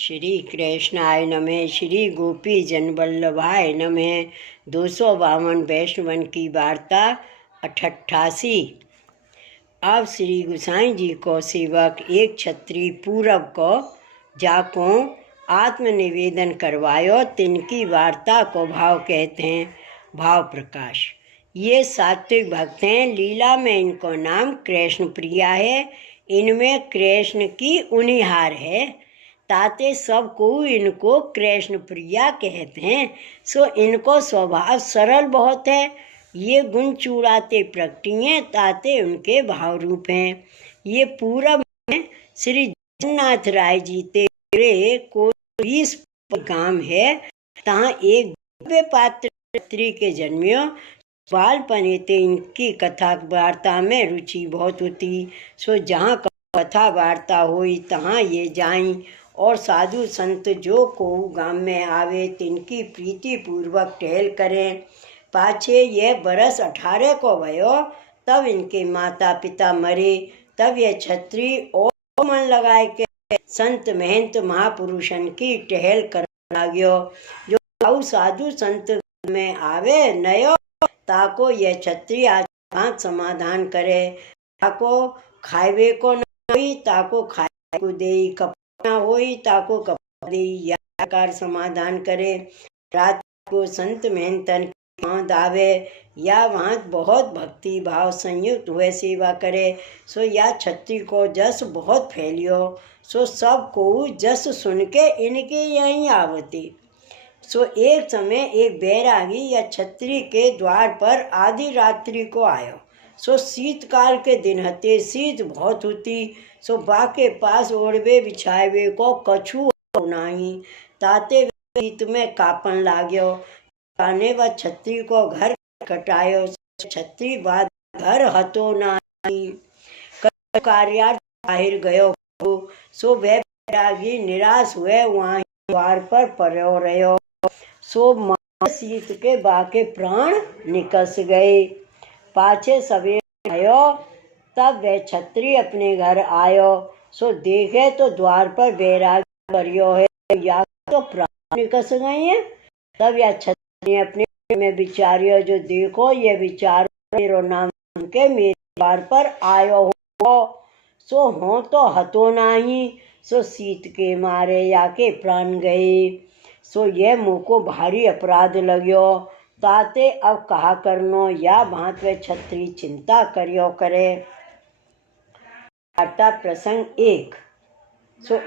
श्री कृष्णाय नमः। श्री गोपी जन वल्लभाय नमः। 252 वैष्णवन की वार्ता 88। अब श्री गुसाई जी को सेवक एक क्षत्रिय पूरब को जाको आत्मनिवेदन करवायो, तिनकी वार्ता को भाव कहते हैं। भाव प्रकाश। ये सात्विक भक्त हैं। लीला में इनको नाम कृष्ण प्रिया है। इनमें कृष्ण की उनिहार है, ताते सबको इनको कृष्ण प्रिया कहते हैं। सो इनको स्वभाव सरल बहुत है। ये गुण चूड़ाते प्रकटिए, ताते उनके भाव रूप हैं। ये पूरब में श्री जगन्नाथ राय जी तेरे को 20 गांव है, तहाँ एक दिव्य पात्र स्त्री के जन्मियो। बालपने ते इनकी कथा वार्ता में रुचि बहुत होती। सो जहाँ कथा वार्ता हुई तहाँ ये जाई, और साधु संत जो को गांव में आवे तिनकी प्रीति पूर्वक टहल करें। पाछे यह बरस 18 को भयो, तब इनके माता पिता मरे। तब यह क्षत्रिय और मन लगाए के संत महंत महापुरुषन की टहल कर लाग्यो। जो साधु संत में आवे नयो, ताको यह क्षत्रिय आज समाधान करे। ताको खावे को न होई, ताको खाए को देई, कपड़ा होई ताको कपड़ा देई, या कार समाधान करे। रात को संत महंतन की आवे, या वहाँ बहुत भक्ति भाव संयुक्त हुए सेवा करे। सो या क्षत्रिय को जस बहुत फैलियो। सो सब को जस सुन के इनके यहीं आवती। सो एक समय एक बैरागी या क्षत्रिय के द्वार पर आधी रात्रि को आयो। सो शीतकाल के दिन हते, शीत बहुत होती। सो बा के पास ओढ़वे बिछावे को कछु नहीं, ताते शीत में कापन लाग्यो। आने व क्षत्रिय को घर कटायो। क्षत्रिय बाद घर हतो नहीं, कार्यार्थ बाहर गयो। सो वह बैरागी निराश हुए वहाँ द्वार पर पड़ो रहो। सो शीत के बाके प्राण निकस गए। पाछे सवेरे आयो, तब वह क्षत्रिय अपने घर आयो। सो देखे तो द्वार पर बैरागी करियो है, या तो प्राण निकस गए हैं। तब यह क्षत्रिय अपने में विचारियो, जो देखो ये विचार मेरो नाम के मेरे द्वार पर आयो हो। सो हो तो हतो नहीं। सो शीत के मारे या के प्राण गए। सो यह मुँह को भारी अपराध लग्यो, ताते अब कहा करनो, या भांत वे क्षत्रिय चिंता करियो करे। वार्ता प्रसंग 1। सो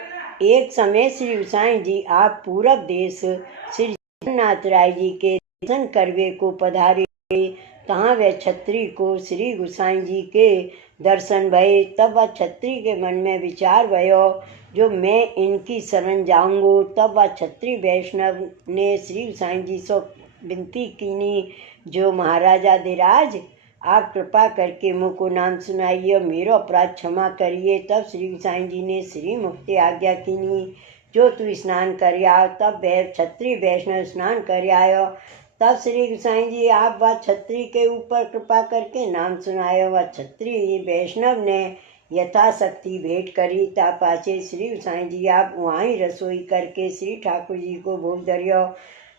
एक समय श्री गुसाई जी आप पूरब देश श्री जगन्नाथ राय जी के दर्शन करवे को पधारे। तहाँ वे क्षत्रिय को श्री गुसाई जी के दर्शन भये। तब वह क्षत्रिय के मन में विचार भयो, जो मैं इनकी शरण जाऊंगो। तब वह क्षत्रिय वैष्णव ने श्री गुसाई जी से विनती कीनी, जो महाराजा धीराज आप कृपा करके मुझको नाम सुनाइए, मेरो अपराध क्षमा करिए। तब श्री गुसाई जी ने श्री मुक्ति आज्ञा कीनी, जो तू स्नान कर आओ। तब क्षत्रिय वैष्णव स्नान कर आयो। तब श्री गुसाई जी आप वह क्षत्रिय के ऊपर कृपा करके नाम सुनायो। वह क्षत्रिय वैष्णव ने यथाशक्ति भेंट करी। ता पाछे श्री गुसाई जी आप वहीं रसोई करके श्री ठाकुर जी को भोग धरियो।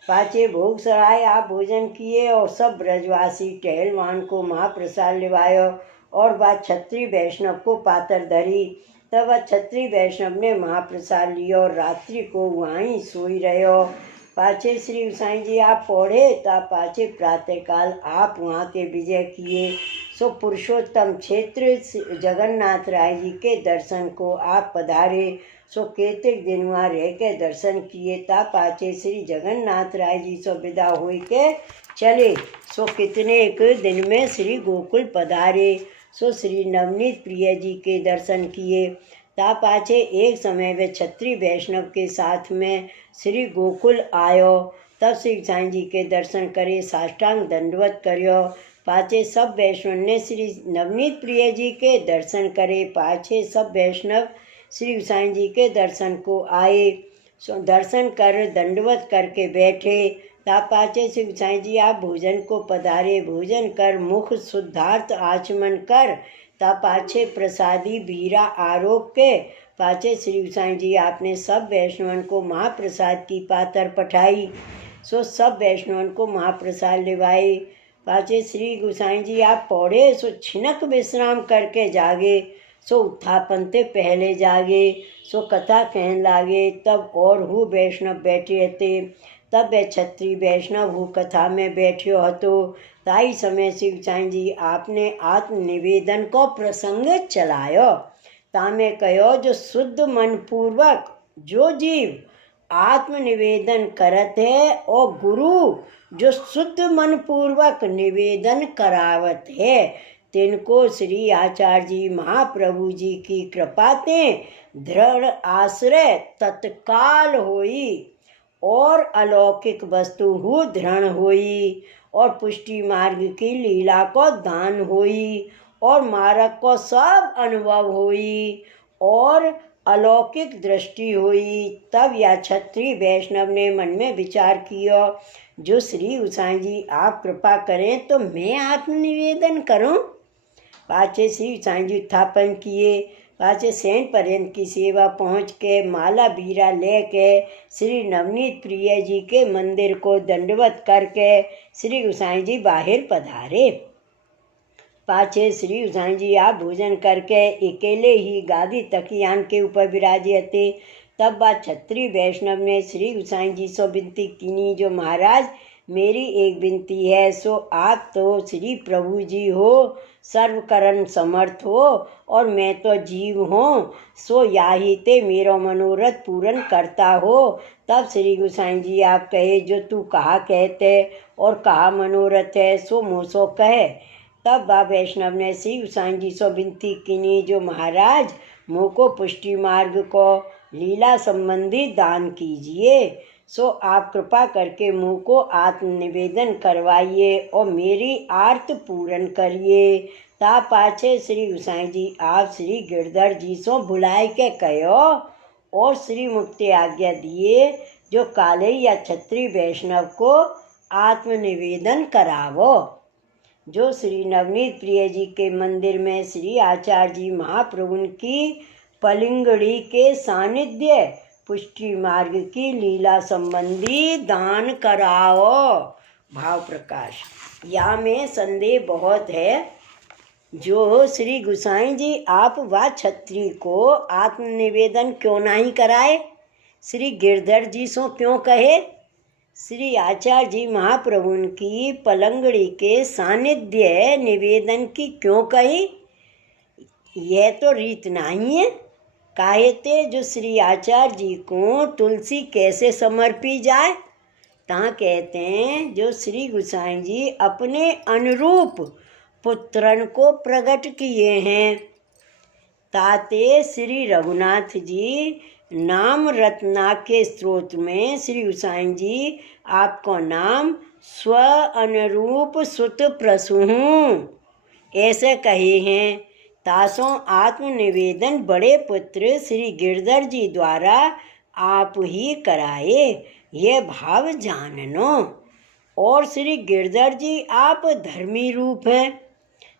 पाछे भोग सराय आप भोजन किए, और सब ब्रजवासी टहलवान को महाप्रसाद लिवायो, और वह क्षत्रिय वैष्णव को पातर धरी। तब वह क्षत्रिय वैष्णव ने महाप्रसाद लियो, और रात्रि को वहीं सोई रहो। पाछे श्री गुसाई जी आप पौढ़े, ता पाछे प्रातःकाल आप वहाँ के विजय किए। सो पुरुषोत्तम क्षेत्र जगन्नाथ राय जी के दर्शन को आप पधारे। सो केतिक दिन वहाँ रह के दर्शन किए। ता पाछे श्री जगन्नाथ राय जी सो विदा हुई के चले। सो कितने एक दिन में श्री गोकुल पधारे। सो श्री नवनीत प्रिय जी के दर्शन किए। ता पाछे एक समय वे क्षत्रिय वैष्णव के साथ में श्री गोकुल आयो। तब श्री साईं जी के दर्शन करे, साष्टांग दंडवत करियो। पाछे सब वैष्णव ने श्री नवनीत प्रिय जी के दर्शन करे। पाछे सब वैष्णव श्री साईं जी के दर्शन को आए। सो दर्शन कर दंडवत करके बैठे। ता पाछे श्री साईं जी आप भोजन को पधारे। भोजन कर मुख शुद्धार्थ आचमन कर, ता पाछे प्रसादी बीरा आरोप के पाचे श्री गोसाई जी आपने सब वैष्णवन को महाप्रसाद की पातर पठाई, सो सब वैष्णवन को महाप्रसाद लिवाए। पाचे श्री गोसाई जी आप पौड़े सो छिनक विश्राम करके जागे, सो उत्थापन ते पहले जागे, सो कथा कहन लागे। तब और हु वैष्णव बैठे थे, तब वह क्षत्रिय वैष्णव हु कथा में बैठ्यो हतो। ताई समय श्री गोसाई जी आपने आत्मनिवेदन को प्रसंग चलायो। तामे कहो जो शुद्ध मन पूर्वक जो जीव आत्मनिवेदन करत है और गुरु जो शुद्ध मन पूर्वक निवेदन करावत है, तिनको श्री आचार्य जी महाप्रभु जी की कृपा ते दृढ़ आश्रय तत्काल होई और अलौकिक वस्तु हु दृढ़ होई और पुष्टि मार्ग की लीला को दान होई और मार्ग को सब अनुभव होई और अलौकिक दृष्टि हुई। तब या क्षत्रिय वैष्णव ने मन में विचार किया, जो श्री गोसाई जी आप कृपा करें तो मैं आत्मनिवेदन करूं। पाचे श्री गोसाई जी उत्थापन किए, पाचे सैन पर्यंत की सेवा पहुँच के माला बीरा ले के श्री नवनीत प्रिय जी के मंदिर को दंडवत करके श्री गोसाई जी बाहर पधारे। पाछे श्री गोसाई जी आप भोजन करके अकेले ही गादी तकियान के ऊपर विराजे थे। तब बात क्षत्रिय वैष्णव ने श्री गोसाई जी से विनती कीनी, जो महाराज मेरी एक विनती है, सो आप तो श्री प्रभु जी हो, सर्वकरण समर्थ हो और मैं तो जीव हूँ, सो याही ते मेरो मनोरथ पूर्ण करता हो। तब श्री गोसाई जी आप कहे, जो तू कहा कहते और कहा मनोरथ है सो मोसो कहे। तब बा वैष्णव ने श्री गोसाई जी से विनती कीनी, जो महाराज मुँह को पुष्टि मार्ग को लीला संबंधी दान कीजिए, सो आप कृपा करके मुँह को आत्मनिवेदन करवाइए और मेरी आर्त पूर्ण करिए। ता पाछे श्री गोसाई जी आप श्री गिरधर जी से बुलाए के कहो और श्री मुक्ति आज्ञा दिए, जो काले या क्षत्रिय वैष्णव को आत्मनिवेदन करावो। जो श्री नवनीत प्रिय जी के मंदिर में श्री आचार्य जी महाप्रभु की पलिंगड़ी के सानिध्य पुष्टि मार्ग की लीला संबंधी दान कराओ। भाव प्रकाश या में संदेह बहुत है, जो श्री गोसाई जी आप व क्षत्रिय को आत्मनिवेदन क्यों नहीं कराए, श्री गिरधर जी सो क्यों कहे, श्री आचार्य जी महाप्रभु की पलंगड़ी के सानिध्य निवेदन की क्यों कही, यह तो रीत नहीं है। कहते जो श्री आचार्य जी को तुलसी कैसे समर्पी जाए, ता कहते हैं जो श्री गोसाई जी अपने अनुरूप पुत्रन को प्रकट किए हैं। ताते श्री रघुनाथ जी नाम रत्ना के स्त्रोत में श्री गोसाई जी आपको नाम स्व अनुरूप सुत प्रसूहूँ ऐसे कहे हैं। तासों आत्मनिवेदन बड़े पुत्र श्री गिरधर जी द्वारा आप ही कराए, ये भाव जाननो। और श्री गिरधर जी आप धर्मी रूप हैं,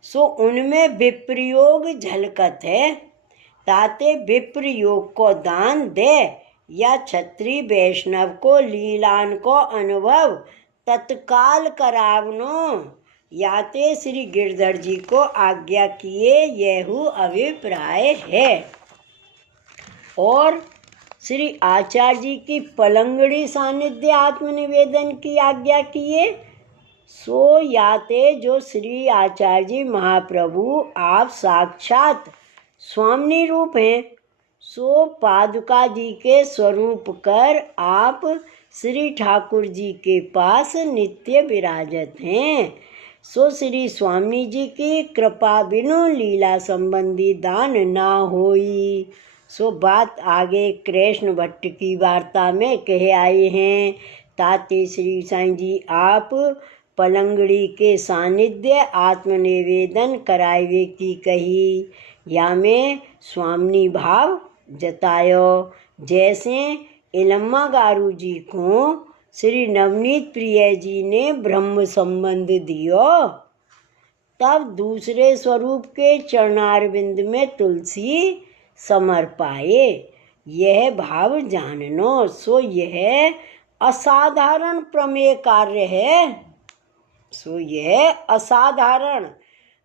सो उनमें विप्रयोग झलकत है। ताते विप्रयोग को दान दे या क्षत्रिय वैष्णव को लीलान को अनुभव तत्काल करावनो, याते श्री गिरधर जी को आज्ञा किए, यहू अभिप्राय है। और श्री आचार्य जी की पलंगड़ी सानिध्य आत्मनिवेदन की आज्ञा किए, सो याते जो श्री आचार्य जी महाप्रभु आप साक्षात स्वामी रूप हैं, सो पादुका जी के स्वरूप कर आप श्री ठाकुर जी के पास नित्य विराजत हैं। सो श्री स्वामी जी की कृपा बिनु लीला संबंधी दान ना होई। सो बात आगे कृष्ण भट्ट की वार्ता में कहे आए हैं। ताते श्री साईं जी आप पलंगड़ी के सानिध्य आत्मनिवेदन करावे की कही, या में स्वामी भाव जतायो। जैसे इलम्मा गारू जी को श्री नवनीत प्रिय जी ने ब्रह्म संबंध दियो, तब दूसरे स्वरूप के चरणारविंद में तुलसी समर पाए। यह भाव जाननो, सो यह असाधारण प्रमेय कार्य है। सो यह असाधारण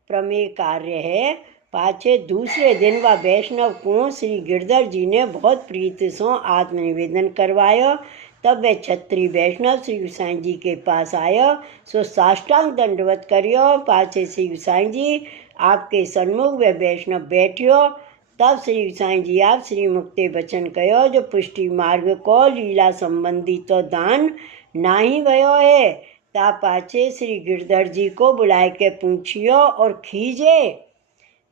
प्रमेय कार्य है। पाछे दूसरे दिन वह वैष्णव को श्री गिरधर जी ने बहुत प्रीति सो आत्मनिवेदन करवायो। तब वह क्षत्रिय वैष्णव श्री गोसाई जी के पास आयो। सो साष्टांग दंडवत करियो। पाछे श्री गोसाई जी आपके सन्मुख वह वैष्णव बैठियो। तब श्री गोसाई जी आप श्री मुक्ते वचन कहो, जो पुष्टि मार्ग को लीला संबंधी तो दान नाही भयो है। ता पाछे श्री गिरधर जी को बुलाए के पूछियो और खीजे,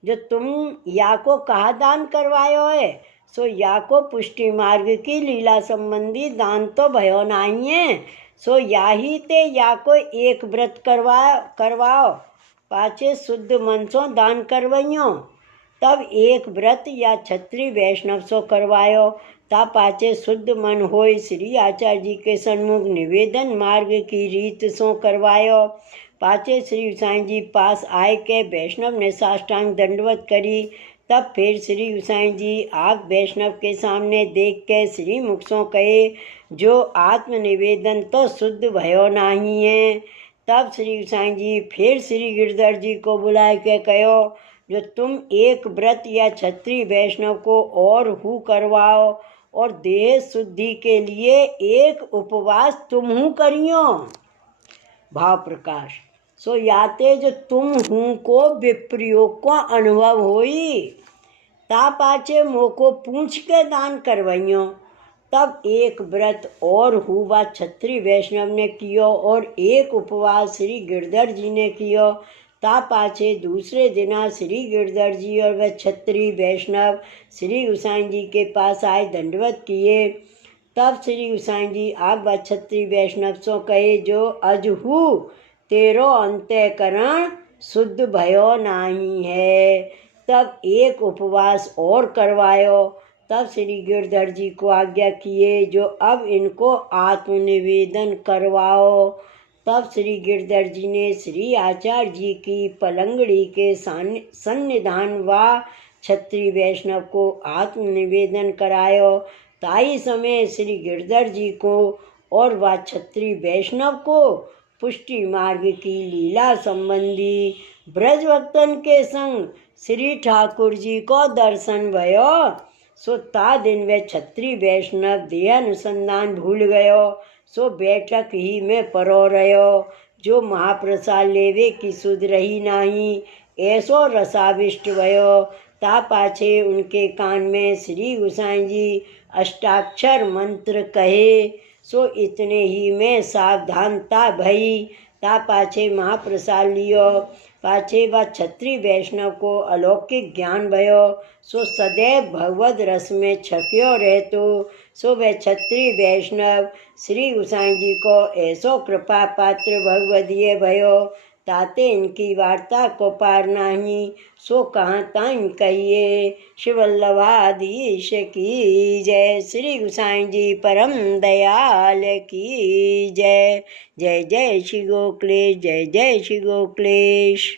जो तुम या को कहा दान करवायो है। सो या को पुष्टि मार्ग की लीला संबंधी दान तो भयो नहीं है। सो या ही ते या को एक व्रत करवाओ। पाछे शुद्ध मन सो दान करवाइयो। तब एक व्रत या क्षत्रिय वैष्णव सो करवायो। ता पाछे शुद्ध मन होय श्री आचार्य जी के सन्मुख निवेदन मार्ग की रीत सो करवायो। पाछे श्री गोसाई जी पास आए के वैष्णव ने साष्टांग दंडवत करी। तब फिर श्री गोसाई जी आप वैष्णव के सामने देख के श्री मुख सो कहे, जो आत्मनिवेदन तो शुद्ध भयो नहीं है। तब श्री गोसाई जी फिर श्री गिरधर जी को बुलाए के कहो, जो तुम एक व्रत या क्षत्रिय वैष्णव को और हु करवाओ और देह शुद्धि के लिए एक उपवास तुम करियो। भाव प्रकाश। सो याते जो तुम हूँ को विप्रयोग को अनुभव होई। ता पाछे मोको पूछ के दान करवाइयो। तब एक व्रत और हुआ क्षत्रिय वैष्णव ने कियो और एक उपवास श्री गिरधर जी ने कियो। ता पाछे दूसरे दिना श्री गिरधर जी और वह क्षत्रिय वैष्णव श्री गोसाई जी के पास आए, दंडवत किए। तब श्री गोसाई जी आप वह क्षत्रिय वैष्णव सो कहे, जो अजहू तेरो अंतःकरण शुद्ध भयो नहीं है। तब एक उपवास और करवायो। तब श्री गिरधर जी को आज्ञा किए, जो अब इनको आत्मनिवेदन करवाओ। तब श्री गिरधर जी ने श्री आचार्य जी की पलंगड़ी के सन्निधान व क्षत्रिय वैष्णव को आत्मनिवेदन करायो। ताई समय श्री गिरधर जी को और व क्षत्रिय वैष्णव को पुष्टि मार्ग की लीला संबंधी ब्रजभक्तन के संग श्री ठाकुर जी को दर्शन भयो। सो ता दिन वे क्षत्रिय वैष्णव देह अनुसंधान भूल गयो। सो बैठक ही में परो रहो, जो महाप्रसाद लेवे की सुध रही नहीं, ऐसो रसाविष्ट भयो। ता पाछे उनके कान में श्री गोसाई जी अष्टाक्षर मंत्र कहे। सो इतने ही में सावधानता भई। ता पाछे महाप्रसाद लियो। पाछे व क्षत्रिय वैष्णव को अलौकिक ज्ञान भयो। सो सदैव भगवद रस में छक्यो रहतो। सो वह क्षत्रिय वैष्णव श्री गोसाई जी को ऐसो कृपा पात्र भगवदीय भयो, ताते इनकी वार्ता को पार नहीं। सो कहाँ ताई कहिए। शिवल्लभाधीश की जय। श्री गोसाई जी परम दयाल की जय। जय जय श्री गोकुलेश, जय जय श्री गोकुलेश।